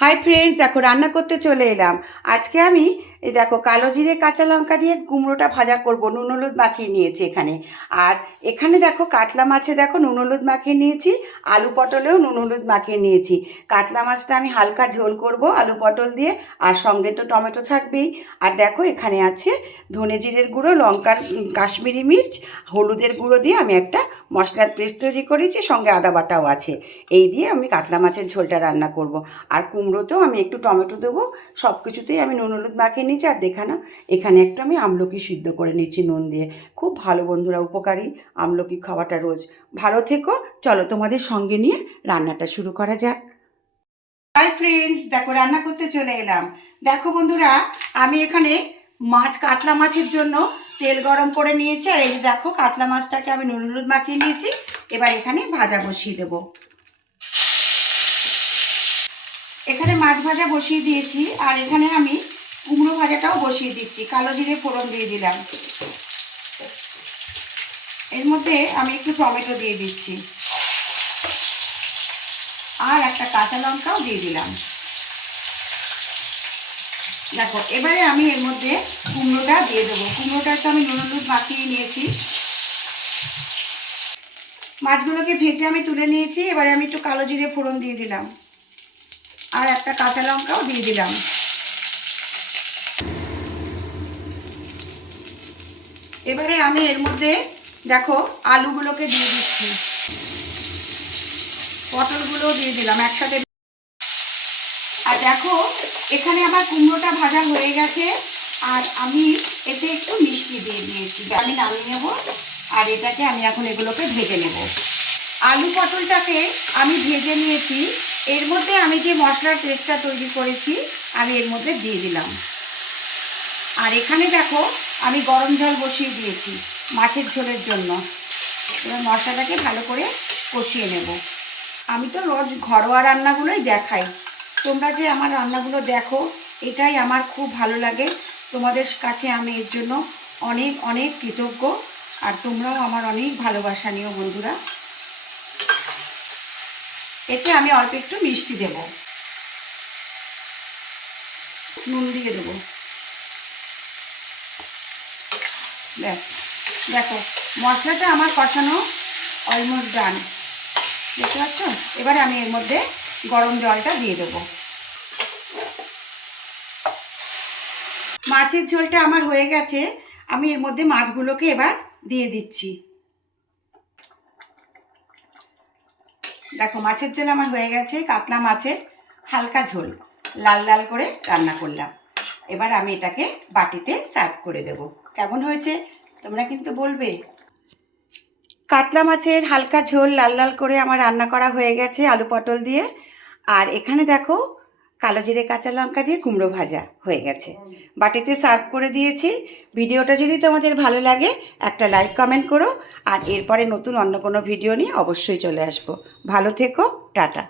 Hi friends, দেখো রান্না করতে চলে এলাম। আজকে আমি এই দেখো কালো জিরে কাঁচা লঙ্কা দিয়ে কুমড়োটা ভাজা করব। নুন হলুদ মাখিয়ে নিয়েছি এখানে। আর এখানে দেখো কাতলা মাছে দেখো নুন হলুদ মাখিয়ে নিয়েছি। আলু পটলেও নুন হলুদ মাখিয়ে নিয়েছি। কাতলা মাছটা আমি হালকা ঝোল করব আলু পটল দিয়ে, আর সঙ্গে তো টমেটো থাকবেই। আর দেখো এখানে আছে ধনে জিরের গুঁড়ো, লঙ্কার কাশ্মীরি মির্চ, হলুদের গুঁড়ো দিয়ে আমি একটা মশলার পেস্ট তৈরি করেছি, সঙ্গে আদা বাটাও আছে। এই দিয়ে আমি কাতলা মাছের ঝোলটা রান্না করব। আর কুমড়োতেও আমি একটু টমেটো দেবো। সব কিছুতেই আমি নুন হলুদ মাখিয়ে নিচ্ছি। আর দেখানো এখানে একটু আমি আমলকি সিদ্ধ করে নিচ্ছি নুন দিয়ে। খুব ভালো বন্ধুরা, উপকারী আমলকি খাওয়াটা রোজ। ভালো থেকো। চলো তোমাদের সঙ্গে নিয়ে রান্নাটা শুরু করা যাক। হাই ফ্রেন্ডস, দেখো রান্না করতে চলে এলাম। দেখো বন্ধুরা, আমি এখানে কাতলা মাছের জন্য তেল গরম করে নিয়েছি। আর এই দেখো কাতলা মাছটাকে আমি নুন হলুদ মাখিয়ে নিয়েছি। এবার এখানে ভাজা বসিয়ে দেবো। এখানে মাছ ভাজা বসিয়ে দিয়েছি, আর এখানে আমি কুমড়ো ভাজাটাও বসিয়ে দিচ্ছি। কালো জিরে ফোড়ন দিয়ে দিলাম। এর মধ্যে আমি একটু টমেটো দিয়ে দিচ্ছি, আর একটা কাঁচা লঙ্কাও দিয়ে দিলাম। দেখো এবারে আমি এর মধ্যে কুমড়োটা দিয়ে দেবো। কুমড়োটা তো আমি নুন হলুদ মাখিয়ে নিয়েছি। মাছগুলোকে ভেজে আমি তুলে নিয়েছি। এবারে আমি একটু কালো জিরে ফোড়ন দিয়ে দিলাম, আর একটা কাঁচা লঙ্কাও দিয়ে দিলাম। এবারে আমি এর মধ্যে দেখো আলুগুলোকে দিয়ে দিচ্ছি, পটলগুলোও দিয়ে দিলাম একসাথে। আর দেখো এখানে আমার কুমড়োটা ভাজা হয়ে গেছে, আর আমি এতে একটু মিষ্টি দিয়ে দিয়েছি। আমি নামিয়ে নেব, আর এটাকে আমি এখন এগুলোকে ভেজে নেব। আলু পটলটাকে আমি ভেজে নিয়েছি। এর মধ্যে আমি যে মশলার পেস্টটা তৈরি করেছি আমি এর মধ্যে দিয়ে দিলাম। আর এখানে দেখো আমি গরম জল বসিয়ে দিয়েছি মাছের ঝোলের জন্য। এবার মশলাটাকে ভালো করে কষিয়ে নেব। আমি তো রোজ ঘরোয়া রান্নাগুলোই দেখাই। তোমরা যে আমার রান্নাগুলো দেখো, এটাই আমার খুব ভালো লাগে। তোমাদের কাছে আমি এর জন্য অনেক অনেক কৃতজ্ঞ। আর তোমরাও আমার অনেক ভালোবাসা নিও বন্ধুরা। এতে আমি অল্প একটু মিষ্টি দেব, নুন দিয়ে দেবো। ব্যাস, দেখো মশলাটা আমার কষানো অলমোস্ট ডান, দেখতে পাচ্ছ? এবারে আমি এর মধ্যে গরম জলটা দিয়ে দেবো। মাছের ঝোলটা আমার হয়ে গেছে। আমি এর মধ্যে মাছগুলোকে এবার দিয়ে দিচ্ছি। দেখো মাছের ঝোল আমার হয়ে গেছে। কাতলা মাছের হালকা ঝোল লাল লাল করে রান্না করলাম। এবার আমি এটাকে বাটিতে সার্ভ করে দেব। কেমন হয়েছে তোমরা কিন্তু বলবে। কাতলা মাছের হালকা ঝোল লাল লাল করে আমার রান্না করা হয়ে গেছে আলু পটল দিয়ে। আর এখানে দেখো কালো জিরে কাঁচা লঙ্কা দিয়ে কুমড়ো ভাজা হয়ে গেছে। বাটিতে সার্ভ করে দিয়েছি। ভিডিওটা যদি তোমাদের ভালো লাগে একটা লাইক কমেন্ট করো। আর এরপরে নতুন অন্য কোনো ভিডিও নিয়ে অবশ্যই চলে আসবো। ভালো থেকো, টাটা।